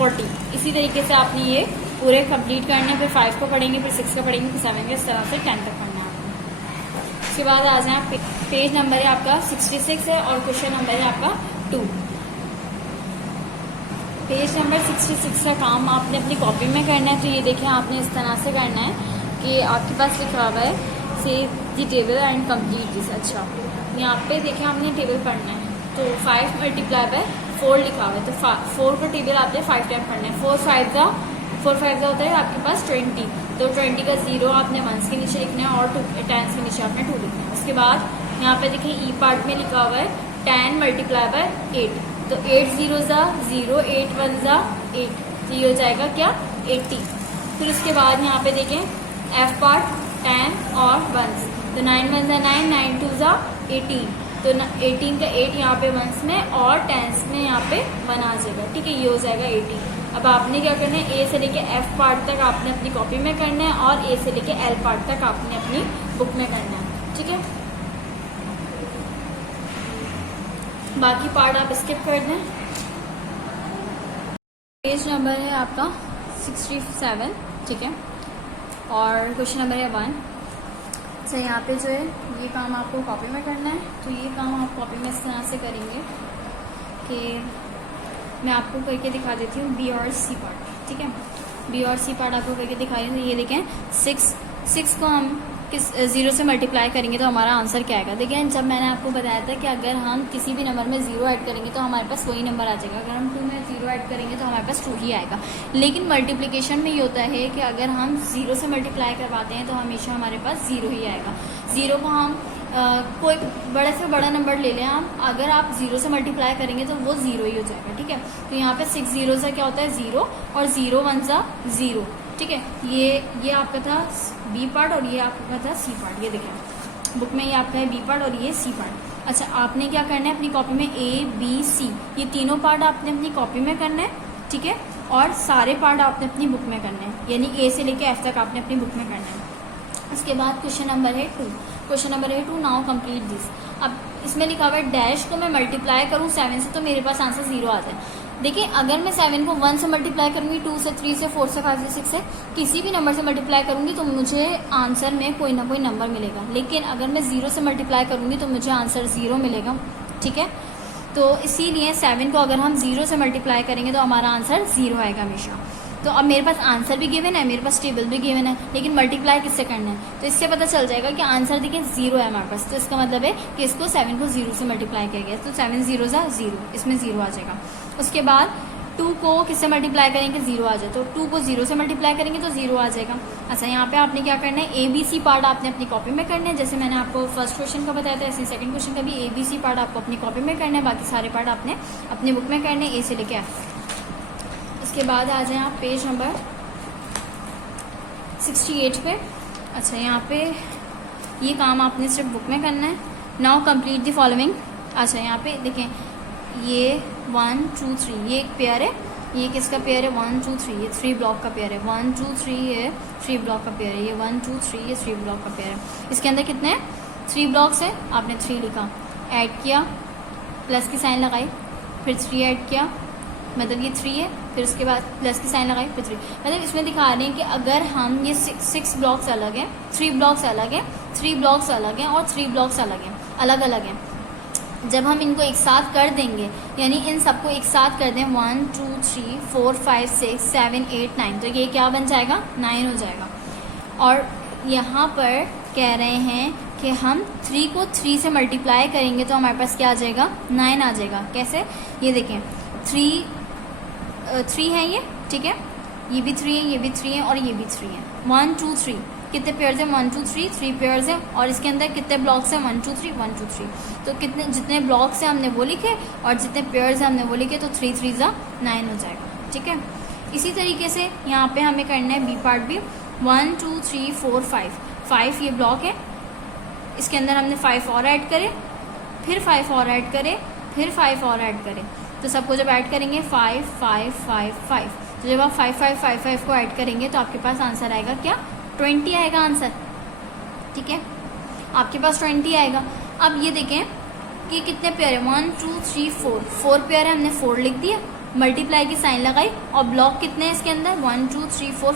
40। इसी तरीके से आपने ये पूरे कंप्लीट करने, फिर 5 को पढ़ेंगे, फिर 6 का पढ़ेंगे, फिर 7 का, इस तरह से 10 तक पढ़ना है। उसके बाद आ जाए पेज नंबर है आपका 66 है और क्वेश्चन नंबर है आपका 2। पेज नंबर 66 का काम आपने अपनी कॉपी में करना है। तो ये देखें आपने इस तरह से करना है कि आपके पास लिखा हुआ है से दी टेबल एंड कंप्लीट दिस। अच्छा, यहाँ पे देखें आपने टेबल पढ़ना है, तो 5 मल्टीप्लाई बाय 4 लिखा हुआ है, तो 4 को टेबल आपने 5 टाइम पढ़ना है। 4 5 का होता है आपके पास 20, तो 20 का 0 आपने 1s के नीचे लिखना है और 10s के नीचे आपने 2 लिखना है। उसके बाद यहाँ पे देखिए ई पार्ट में लिखा हुआ है 10 मल्टीप्लाई बाय 8, तो 8 0 ज़ा 0, 8 1 ज़ा 8, तो ये हो जाएगा क्या 80। फिर उसके बाद यहाँ पे देखें एफ पार्ट 10 और 1s, तो 9 1 ज़ा 9, 9 2 ज़ा 18, तो 18 का 8 यहाँ पे 1s में और 10s में यहाँ पे 1 आ जाएगा, ठीक है, ये हो जाएगा 80। अब आपने क्या करना है, ए से लेके एफ पार्ट तक आपने अपनी कॉपी में करना है और ए से लेके एल पार्ट तक आपने अपनी बुक में करना है, ठीक है। बाकी पार्ट आप स्किप कर दें। पेज नंबर है आपका 67, ठीक है, और क्वेश्चन नंबर है 1। अच्छा, यहाँ पे जो है ये काम आपको कॉपी में करना है, तो ये काम आप कॉपी में इस तरह से करेंगे कि मैं आपको करके दिखा देती हूँ बी और सी पार्ट, ठीक है, बी और सी पार्ट आपको करके दिखा दें। तो ये देखें 6 को हम किस 0 से मल्टीप्लाई करेंगे तो हमारा आंसर क्या आएगा। देखिए, जब मैंने आपको बताया था कि अगर हम किसी भी नंबर में 0 ऐड करेंगे तो हमारे पास वही नंबर आ जाएगा, अगर हम 2 में 0 ऐड करेंगे तो हमारे पास 2 ही आएगा। लेकिन मल्टीप्लिकेशन में ये होता है कि अगर हम 0 से मल्टीप्लाई करवाते हैं तो हमेशा हमारे पास 0 ही आएगा। 0 को हम कोई बड़े से बड़ा नंबर ले लें हम, अगर आप 0 से मल्टीप्लाई करेंगे तो वो 0 ही हो जाएगा, ठीक है। तो यहाँ पे 6 0 सा क्या होता है 0 और 0 1 सा 0, ठीक है। ये आपका था बी पार्ट और ये आपका था सी पार्ट। ये देखें बुक में ये आपका है बी पार्ट और ये सी पार्ट। अच्छा, आपने क्या करना है अपनी कॉपी में ए बी सी ये तीनों पार्ट आपने अपनी कॉपी में करना है, ठीक है, और सारे पार्ट आपने अपनी बुक में करना है, यानी ए से लेके एफ तक आपने अपनी बुक में करना है। उसके बाद क्वेश्चन नंबर है 2। क्वेश्चन नंबर है 2, नाउ कंप्लीट दिस। अब इसमें लिखा हुआ है डैश को मैं मल्टीप्लाई करूँ 7 से तो मेरे पास आंसर 0 आता है। देखिए, अगर मैं 7 को 1 से मल्टीप्लाई करूँगी, 2 से 3 से 4 से 5 से 6 से किसी भी नंबर से मल्टीप्लाई करूँगी तो मुझे आंसर में कोई ना कोई नंबर मिलेगा। लेकिन अगर मैं 0 से मल्टीप्लाई करूँगी तो मुझे आंसर 0 मिलेगा, ठीक है। तो इसीलिए 7 को अगर हम 0 से मल्टीप्लाई करेंगे तो हमारा आंसर 0 आएगा हमेशा। तो अब मेरे पास आंसर भी गिवन है, मेरे पास टेबल भी गिवन है, लेकिन मल्टीप्लाई किससे करना है, तो इससे पता चल जाएगा कि आंसर देखिए 0 है हमारे पास, तो इसका मतलब है कि इसको 7 को 0 से मल्टीप्लाई किया गया, तो 7 0 ज़ा 0, इसमें 0 आ जाएगा। उसके बाद 2 को किससे मल्टीप्लाई करेंगे, 0 आ जाए, तो 2 को 0 से मल्टीप्लाई करेंगे तो 0 आ जाएगा। अच्छा, यहाँ पे आपने क्या करना है, ABC पार्ट आपने अपनी कॉपी में करना है, जैसे मैंने आपको फर्स्ट क्वेश्चन का बताया था, ऐसे सेकंड क्वेश्चन का भी ABC पार्ट आपको अपनी कॉपी में करना है, बाकी सारे पार्ट आपने अपनी बुक में करने, A से लेके F। इसके बाद आ जाए आप पेज नंबर 68 पे। अच्छा, यहाँ पे ये काम आपने सिर्फ बुक में करना है। Now complete the following. अच्छा, यहाँ पे देखें, ये 1 2 3 ये एक पेयर है, ये किसका पेयर है, 1 2 3, ये 3 ब्लॉक का पेयर है, 1 2 3 ये 3 ब्लॉक का पेयर है, ये 1 2 3 ये 3 ब्लॉक का पेयर है। इसके अंदर कितने हैं, 3 ब्लॉक्स है, आपने 3 लिखा, ऐड किया, प्लस की साइन लगाई, फिर 3 ऐड किया, मतलब ये 3 है, फिर उसके बाद प्लस की साइन लगाई, फिर 3, मतलब इसमें दिखा रहे हैं कि अगर हम ये 6 ब्लॉक्स अलग हैं, 3 ब्लॉक्स अलग हैं, 3 ब्लॉक्स अलग हैं और 3 ब्लॉक्स अलग हैं, अलग अलग हैं, जब हम इनको एक साथ कर देंगे, यानी इन सबको एक साथ कर दें 1 2 3 4 5 6 7 8 9, तो ये क्या बन जाएगा, 9 हो जाएगा। और यहाँ पर कह रहे हैं कि हम 3 को 3 से मल्टीप्लाई करेंगे तो हमारे पास क्या आ जाएगा, 9 आ जाएगा। कैसे, ये देखें, 3 है ये, ठीक है, ये भी 3 है, ये भी 3 है और ये भी 3 है। 1 2 3 कितने पेयर्स हैं, 1 2 3 3 पेयर्स हैं, और इसके अंदर कितने ब्लॉक्स हैं, 1 2 3 1 2 3, तो कितने जितने ब्लॉक्स हैं हमने वो लिखे और जितने पेयर्स हैं हमने वो लिखे, तो 3 3 ज़ा 9 हो जाएगा, ठीक है। इसी तरीके से यहाँ पे हमें करना है बी पार्ट भी। 1 2 3 4 5 ये ब्लॉक है, इसके अंदर हमने 5 और ऐड करे, फिर 5 और ऐड करे, फिर 5 और ऐड करें, तो सबको जब ऐड करेंगे 5 5 5 5, तो जब आप 5 5 5 5 को ऐड करेंगे तो आपके पास आंसर आएगा क्या, 20 आएगा आंसर, ठीक है, आपके पास 20 आएगा। अब ये देखें कि कितने पेयर है, 1 2 3 4 पेयर है, हमने 4 लिख दिया, मल्टीप्लाई की साइन लगाई, और ब्लॉक कितने हैं इसके अंदर, 1 2 3 4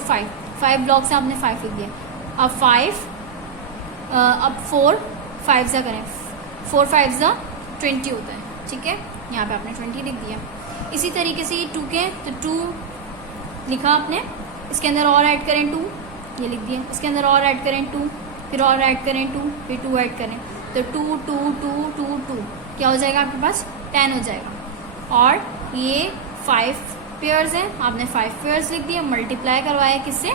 5 ब्लॉक्स हैं, आपने 5 लिख दिया। अब 4 5 ज़ा करें, 4 5 ज़ा 20 होता है, ठीक है, यहाँ पे आपने 20 लिख दिया। इसी तरीके से ये 2 के, तो 2 लिखा आपने, इसके अंदर और ऐड करें 2, ये लिख दिया, इसके अंदर और ऐड करें 2, फिर और ऐड करें 2, फिर 2 ऐड करें, तो 2 2 2 2 2 क्या हो जाएगा आपके पास, 10 हो जाएगा। और ये 5 पेयर्स हैं, आपने 5 पेयर्स लिख दिया, मल्टीप्लाई करवाया किससे,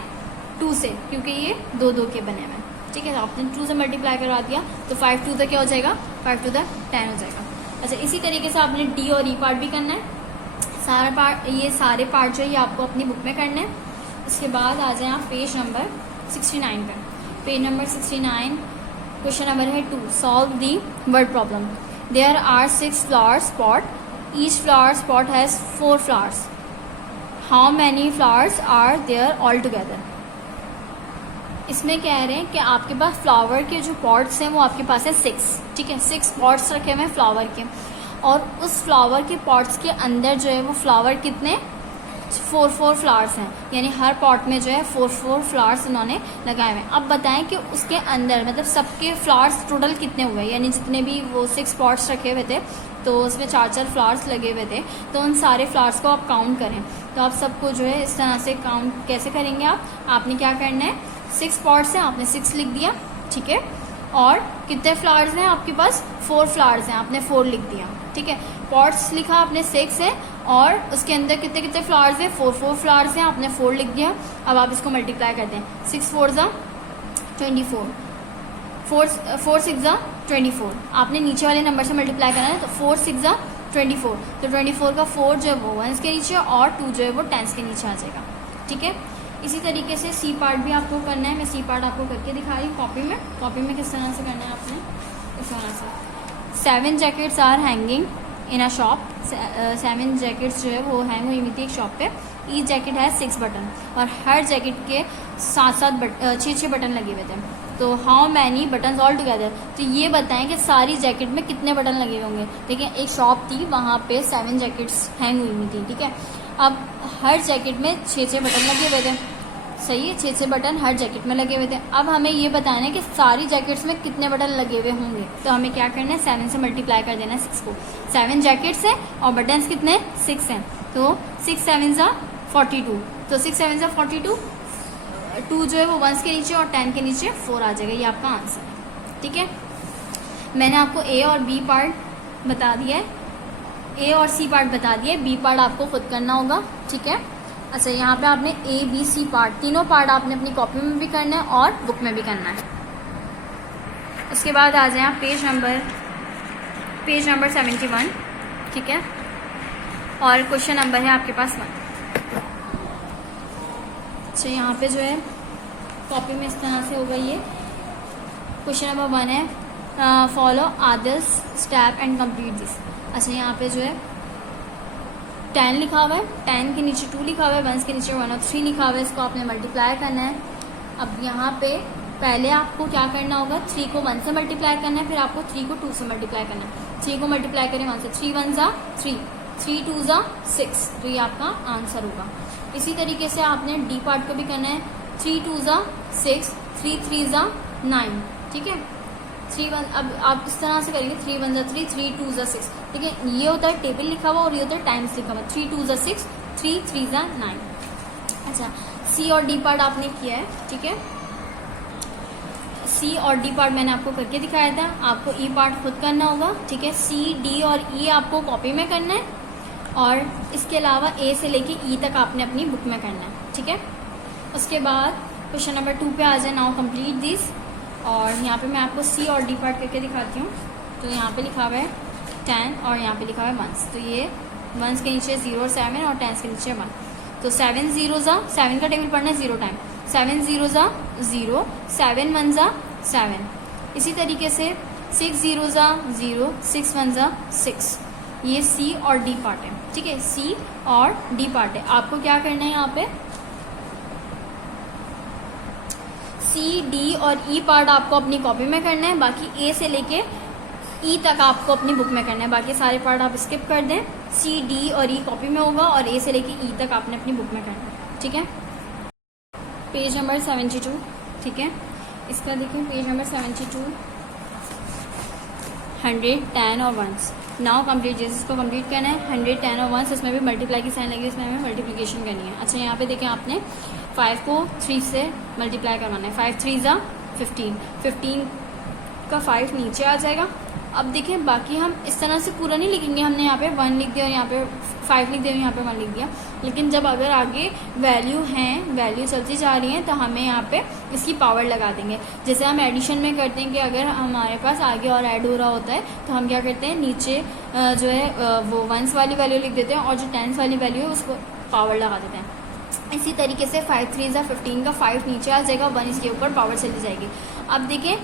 2 से, क्योंकि ये 2 2 के बने हुए हैं, ठीक है, आपने 2 से मल्टीप्लाई करवा दिया, तो 5 2 क्या हो जाएगा, 5 2 10 हो जाएगा। अच्छा, इसी तरीके से आपने डी और ई पार्ट भी करना है, सारा पार्ट, ये सारे पार्ट जो है ये आपको अपनी बुक में करने हैं। इसके बाद आ जाए आप पेज नंबर 69 पर। पेज नंबर 69, क्वेश्चन नंबर है 2, solve the word problem. There are 6 flower spot, each flower spot has 4 flowers, how many flowers are there all together. इसमें कह रहे हैं कि आपके पास फ्लावर के जो पॉट्स हैं वो आपके पास है 6, ठीक है, 6 पॉट्स रखे हुए हैं फ्लावर के, और उस फ्लावर के पॉट्स के अंदर जो है वो फ्लावर कितने, 4 फ्लावर्स हैं, यानी हर पॉट में जो है 4 फ्लावर्स उन्होंने लगाए हुए हैं। अब बताएं कि उसके अंदर मतलब सबके फ्लावर्स टोटल कितने हुए, यानी जितने भी वो 6 पॉट्स रखे हुए थे तो उसमें 4 फ्लावर्स लगे हुए थे, तो उन सारे फ्लावर्स को आप काउंट करें। तो आप सबको जो है इस तरह से काउंट कैसे करेंगे, आपने क्या करना है, 6 पॉट्स हैं, आपने 6 लिख दिया, ठीक है, और कितने फ्लावर्स हैं आपके पास, 4 फ्लावर्स हैं, आपने 4 लिख दिया, ठीक है, पॉट्स लिखा आपने 6 है, और उसके अंदर कितने कितने फ्लावर्स हैं, 4 फ्लावर्स हैं, आपने 4 लिख दिया। अब आप इसको मल्टीप्लाई करते हैं, 6 4 ज़ा 24, 4 6 ज़ा 24, आपने नीचे वाले नंबर से मल्टीप्लाई करना है, तो 4 6 ज़ा 24, तो 24 का 4 जो है वो 1s के नीचे और 2 जो है वो 10s के नीचे आ जाएगा, ठीक है। इसी तरीके से सी पार्ट भी आपको करना है, मैं सी पार्ट आपको करके दिखा रही हूँ कॉपी में किस तरह से करना है आपने, इस तरह से। 7 jackets are hanging in a shop, 7 jackets जो है वो हैंग हुई हुई थी एक शॉप पे, ईच जैकेट है 6 बटन, और हर जैकेट के 7 6 बटन लगे हुए थे, तो how many button all together, तो ये बताएं कि सारी जैकेट में कितने बटन लगे होंगे। देखिए एक शॉप थी, वहाँ पे 7 जैकेट्स हैंग हुई थी, ठीक है, अब हर जैकेट में 6 बटन लगे हुए थे, सही है, 6 बटन हर जैकेट में लगे हुए थे। अब हमें ये बताना है कि सारी जैकेट्स में कितने बटन लगे हुए होंगे, तो हमें क्या करना है, 7 से मल्टीप्लाई कर देना है 6 को, 7 जैकेट्स हैं और बटन्स कितने 6 हैं, तो 6 7 ज़ा 42, तो 6 7 जा 42, 2 जो है वो 1 के नीचे और 10 के नीचे 4 आ जाएगा, ये आपका आंसर है। ठीक है, मैंने आपको ए और बी पार्ट बता दिया है, ए और सी पार्ट बता दिया है, बी पार्ट आपको खुद करना होगा। ठीक है, अच्छा यहाँ पे आपने ए बी सी पार्ट तीनों पार्ट आपने अपनी कॉपी में भी करना है और बुक में भी करना है। उसके बाद आ जाए आप पेज नंबर 71। ठीक है, और क्वेश्चन नंबर है आपके पास 1। अच्छा यहाँ पे जो है कॉपी में इस तरह से होगा ये। क्वेश्चन नंबर 1 है follow others step and complete this. अच्छा यहाँ पे जो है 10 लिखा हुआ है, 10 के नीचे 2 लिखा हुआ है, 1 के नीचे 1 और 3 लिखा हुआ है, इसको आपने मल्टीप्लाई करना है। अब यहाँ पे पहले आपको क्या करना होगा, 3 को 1 से मल्टीप्लाई करना है, फिर आपको 3 को 2 से मल्टीप्लाई करना है। 3 को मल्टीप्लाई करें 1 से, 3 1 जा 3, 3 2 जा 6, तो ये आपका आंसर होगा। इसी तरीके से आपने डी पार्ट को भी करना है, 3 2 जा 6, 3 3 जा 9। ठीक है, 3 1, अब आप इस तरह से करेंगे 3 1 जा 3, 3 2 जा 6। ठीक है, ये होता है टेबल लिखा हुआ और ये होता है टाइम्स लिखा हुआ, 3 2 जा 6, 3 3 जा 9। अच्छा सी और डी पार्ट आपने किया है। ठीक है, सी और डी पार्ट मैंने आपको करके दिखाया था, आपको ई पार्ट खुद करना होगा। ठीक है, सी डी और ई आपको कॉपी में करना है और इसके अलावा ए से लेके ई तक आपने अपनी बुक में करना है। ठीक है, उसके बाद क्वेश्चन नंबर 2 पे आ जाए, नाउ कंप्लीट दिस। और यहाँ पे मैं आपको सी और डी पार्ट करके दिखाती हूँ। तो यहाँ पे लिखा हुआ है 10 और यहाँ पे लिखा हुआ है 1, तो ये 1 के नीचे 0 और 7 और 10 के नीचे 1, तो 7 0 जा 7 का टेबल पढ़ना है 0 टाइम, 7 0 जा 0, 7 1 जा 7। इसी तरीके से 6 0 जा 0, 6 1 जा 6। ये सी और डी पार्ट है। ठीक है, सी और डी पार्ट है। आपको क्या करना है, यहाँ पे सी डी और ई पार्ट आपको अपनी कॉपी में करना है, बाकी ए से लेके ई तक आपको अपनी बुक में करना है, बाकी सारे पार्ट आप स्किप कर दें। सी डी और ई कॉपी में होगा और ए से लेके ई तक आपने अपनी बुक में करना है। ठीक है, पेज नंबर 72। ठीक है, इसका देखिए पेज नंबर 72, 100 10 और 1। नाउ कंप्लीट, जैसे इसको कंप्लीट करना है 100 10 और 1, इसमें भी मल्टीप्लाई की साइन लगी, इसमें हमें मल्टीप्लिकेशन करनी है। अच्छा यहाँ पे देखें आपने 5 को 3 से मल्टीप्लाई करवाना है, 5 3 जा 15, 15 का 5 नीचे आ जाएगा। अब देखें बाकी हम इस तरह से पूरा नहीं लिखेंगे, हमने यहाँ पे 1 लिख दिया और यहाँ पे 5 लिख दिया और यहाँ पे 1 लिख दिया, लेकिन जब अगर आगे वैल्यू हैं, वैल्यू चलती जा रही है, तो हमें यहाँ पे इसकी पावर लगा देंगे। जैसे हम एडिशन में करते हैं कि अगर हमारे पास आगे और ऐड हो रहा होता है तो हम क्या करते हैं, नीचे जो है वो 1s वाली वैल्यू लिख देते हैं और जो 10s वाली वैल्यू है उसको पावर लगा देते हैं। इसी तरीके से 5 3 जा 15 का 5 नीचे आ जाएगा, 1 इसके ऊपर पावर चली जाएगी। अब देखें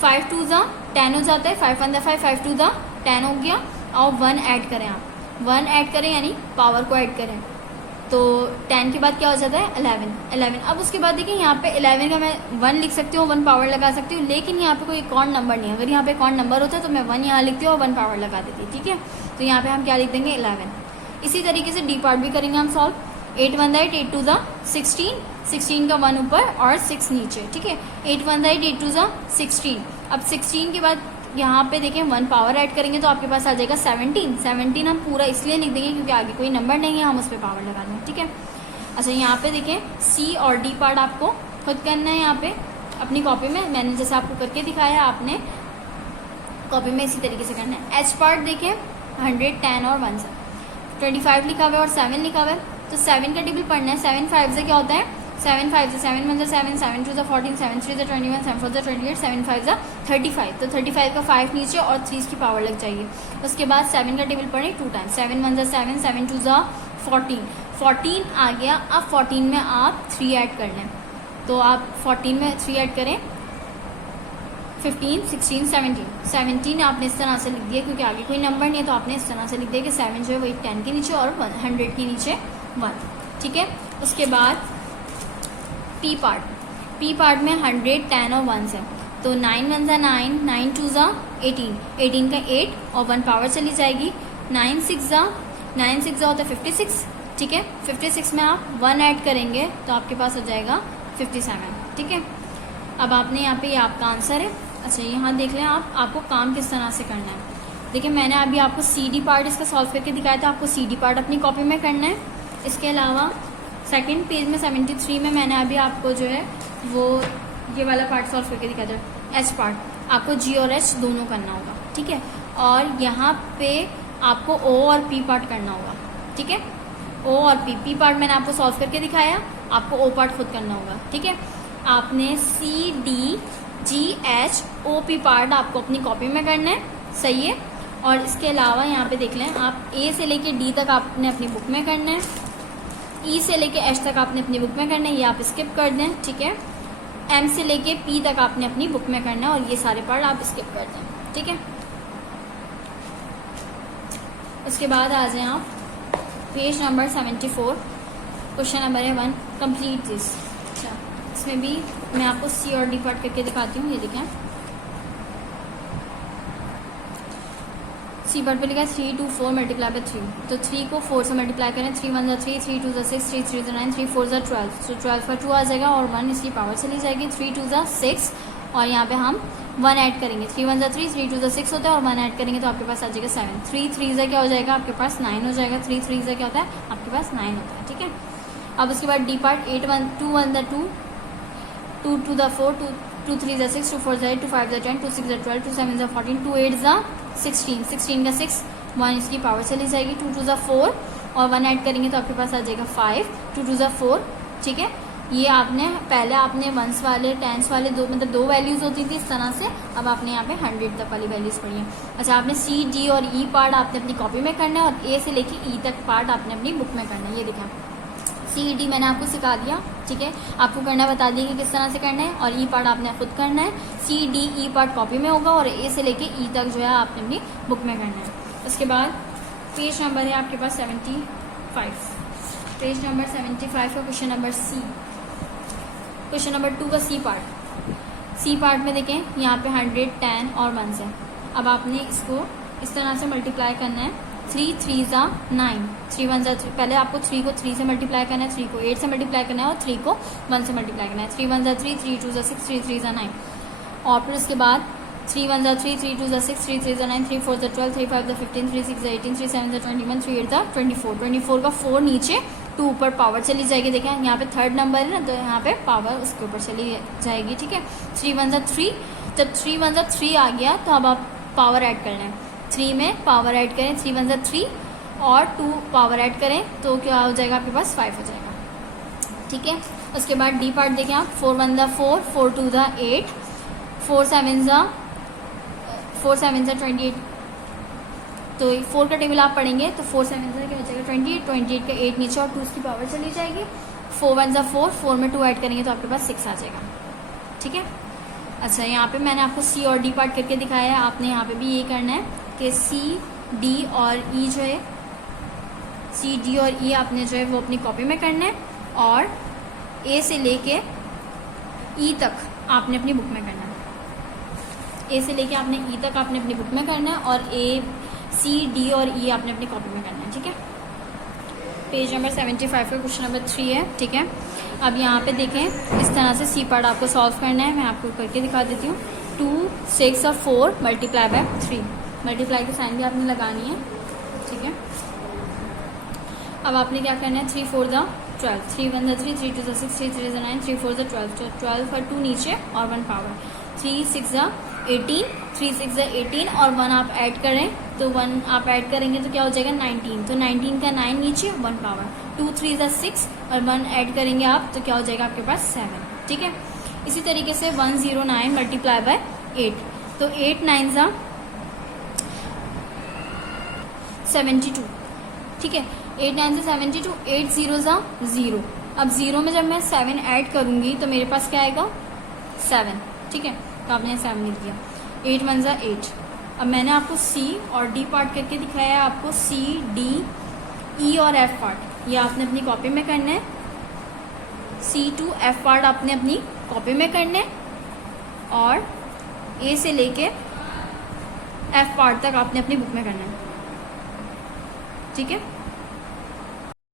5 2 जा 10 हो जाता है, 5 1 जा 5, 5 2 जा 10 हो गया, और 1 ऐड करें, आप 1 ऐड करें यानी पावर को ऐड करें, तो 10 के बाद क्या हो जाता है 11। अब उसके बाद देखिए यहाँ पे 11 का मैं 1 लिख सकती हूँ, 1 पावर लगा सकती हूँ, लेकिन यहाँ पे कोई एक और नंबर नहीं है। अगर यहाँ पे एक और नंबर होता है तो मैं 1 यहाँ लिखती हूँ और 1 पावर लगा देती। ठीक है, तो यहाँ पे हम क्या लिख देंगे 11। इसी तरीके से डी पार्ट भी करेंगे हम सॉल्व, 8 1 8, 8 2 जा 16, 16 का 1 ऊपर और 6 नीचे। ठीक है, 8 1 8, 8 2 जा 16। अब 16 के बाद यहाँ पे देखें 1 पावर ऐड करेंगे तो आपके पास आ जाएगा 17। 17 हम पूरा इसलिए लिख देंगे क्योंकि आगे कोई नंबर नहीं है, हम उस पर पावर लगा देंगे। ठीक है, अच्छा यहाँ पे देखें सी और डी पार्ट आपको खुद करना है, यहाँ पे अपनी कॉपी में मैंने जैसे आपको करके दिखाया, आपने कॉपी में इसी तरीके से करना है। एच पार्ट देखें 100 10 और 1 से 25 लिखा हुआ है और 7 लिखा हुआ है, तो 7 का टेबल पढ़ना है। 7 5 से क्या होता है, 7 5 से 7 1 7, 7 2 14, 7 3 21, 7 4 28, 7 5 35, तो 35 का 5 नीचे और 3 की पावर लग जाएगी। उसके बाद 7 का टेबल पढ़ें 2 टाइम, 7 1 7, 7 2 14, 14 आ गया। अब 14 में आप 3 ऐड कर लें, तो आप 14 में 3 ऐड करें, 15 16 17 आपने इस तरह से लिख दिया क्योंकि आगे कोई नंबर नहीं है, तो आपने इस तरह से लिख दिया कि 7 जो है वही 10 के नीचे और 100 के नीचे 1। ठीक है, उसके बाद पी पार्ट में 100 10 और 1 है, तो 9 1 जा 9, 9 2 जा 18, 18 का 8 और 1 पावर चली जाएगी। 9 6 जा होता है 56। ठीक है, 56 में आप 1 ऐड करेंगे तो आपके पास आ जाएगा 57। ठीक है, अब आपने यहाँ पे ये आपका आंसर है। अच्छा यहाँ देख लें आपको काम किस तरह से करना है। देखिए मैंने अभी आपको सी डी पार्ट इसका सॉल्व करके दिखाया था, आपको सी डी पार्ट अपनी कॉपी में करना है। इसके अलावा सेकंड पेज में 73 में मैंने अभी आपको जो है वो ये वाला पार्ट सॉल्व करके दिखा था, एच पार्ट। आपको जी और एच दोनों करना होगा, ठीक है। और यहाँ पे आपको ओ और पी पार्ट करना होगा, ठीक है। ओ और पी पार्ट मैंने आपको सॉल्व करके दिखाया, आपको ओ पार्ट खुद करना होगा, ठीक है। आपने C D G H O P part आपको अपनी कॉपी में करना है, सही है। और इसके अलावा यहाँ पे देख लें आप, ए से लेके डी तक आपने अपनी बुक में करना है, ई से लेके एच तक आपने अपनी बुक में करना है, ये आप स्किप कर दें, ठीक है। एम से लेके पी तक आपने अपनी बुक में करना है और ये सारे पार्ट आप स्किप कर दें, ठीक है। उसके बाद आ जाएं आप पेज नंबर 74, क्वेश्चन नंबर है 1, कंप्लीट दिस। अच्छा, इसमें भी मैं आपको सी और डी पार्ट करके दिखाती हूँ, ये देखें। सी पार्ट पे लिखा है 3 2 4 मल्टीप्लाई बाय 3, तो 3 को 4 से मल्टीप्लाई करें, 3 1 3, 3 2 6, 3 3 9, 3 4 12, तो 12 का 2 आ जाएगा और 1 इसकी पावर चली जाएगी, 3 2 6 और यहाँ पे हम 1 ऐड करेंगे, 3 1 3, 3 2 6 होता है और 1 ऐड करेंगे तो आपके पास आ जाएगा 7, 3 3 क्या हो जाएगा आपके पास 9 हो जाएगा, 3 3 क्या होता है आपके पास 9 होता है, ठीक है। अब उसके बाद डी पार्ट 8 1 2 1 2 2 2 4 2 3 6 2 4 8 2 5 10 2 6 12 2 7 14 2 8 16 16 का 6, 1 इसकी पावर चली जाएगी, 2 2 4 और 1 ऐड करेंगे तो आपके पास आ जाएगा 5, 2 2 4, ठीक है। ये आपने पहले आपने वंस वाले टेंस वाले दो मतलब 2 वैल्यूज होती थी इस तरह से, अब आपने यहाँ पे 100 तक वाली वैल्यूज पढ़ी है। अच्छा, आपने सी डी और ई पार्ट आपने अपनी कॉपी में करना है और ए से लेके ई तक पार्ट आपने अपनी बुक में करना है, ये देखा। सी डी मैंने आपको सिखा दिया, ठीक है, आपको करना बता दिया कि किस तरह से करना है, और ई पार्ट आपने खुद करना है। C D E part copy में होगा और ए से लेके ई तक जो है आपने अपनी बुक में करना है। उसके बाद पेज नंबर है आपके पास 75, पेज नंबर 75 का question number C, question number 2 का सी पार्ट। सी पार्ट में देखें यहाँ पे 100 10 और 1 है। अब आपने इसको इस तरह से मल्टीप्लाई करना है, 3 3 9, 3 1 3, पहले आपको 3 को 3 से मल्टीप्लाई करना है, 3 को 8 से मल्टीप्लाई करना है और 3 को 1 से मल्टीप्लाई करना है, 3 1 3, 3 2 6, 3 3 9, और फिर उसके बाद 3 1 3, 3 2 6, 3 3 9, 3 4 12, 3 5 15, 3 6 18, 3 7 21, 3 8 24, 24 का 4 नीचे, 2 ऊपर पावर चली जाएगी। देखें यहाँ पे थर्ड नंबर है ना, तो यहाँ पे पावर उसके ऊपर चली जाएगी, ठीक है। 3 1 3, जब 3 1 3 आ गया तो अब आप पावर ऐड करना है, 3 में पावर ऐड करें, 3 1 3 और 2 पावर ऐड करें तो क्या हो जाएगा आपके पास 5 हो जाएगा, ठीक है। उसके बाद डी पार्ट देखें आप, 4 1 4, 4 2 8, 4 7 28, तो 4 का टेबल आप पढ़ेंगे तो 4 7 क्या हो जाएगा 28, 28 का 8 नीचे और 2 की पावर चली जाएगी, 4 1 4, 4 में 2 ऐड करेंगे तो आपके पास 6 आ जाएगा, ठीक है। अच्छा, यहाँ पे मैंने आपको सी और डी पार्ट करके दिखाया है, आपने यहाँ पे भी ये करना है कि सी डी और ई जो है, सी डी और ई आपने जो है वो अपनी कॉपी में करना है और ए से लेके ई तक आपने अपनी बुक में करना है, ए से लेके आपने ई तक आपने अपनी बुक में करना है और ए सी डी और ई आपने अपनी कॉपी में करना है, ठीक है। पेज नंबर 75 का क्वेश्चन नंबर 3 है, ठीक है। अब यहाँ पे देखें इस तरह से सी पार्ट आपको सॉल्व करना है, मैं आपको करके दिखा देती हूँ। 2 6 और 4 मल्टीप्लाई बाय 3, मल्टीप्लाई की साइन भी आपने लगानी है, ठीक है। अब आपने क्या करना है, 3 4 12, 3 1 3, 3 2 6, 3 3 9, 3 4 12, 12 का 2 नीचे और 1 पावर, 3 6 18, 3 6 18 और 1 आप ऐड करें तो 1 आप ऐड करेंगे तो क्या हो जाएगा 19, तो 19 का 9 नीचे 1 पावर, 2 3 6 और 1 ऐड करेंगे आप तो क्या हो जाएगा आपके पास 7, ठीक है। इसी तरीके से 109 मल्टीप्लाई बाय 8, तो 8 9 72, ठीक है। 8 9 72, 8 0 0, अब 0 में जब मैं 7 ऐड करूंगी तो मेरे पास क्या आएगा 7, ठीक है, तो आपने 7 लिख दिया। 8 1 8, अब मैंने आपको सी और डी पार्ट करके दिखाया है, आपको सी डी ई और एफ पार्ट ये आपने अपनी कॉपी में करना है, सी टू एफ पार्ट आपने अपनी कॉपी में करना है और ए से लेके एफ पार्ट तक आपने अपनी बुक में करना है, ठीक है।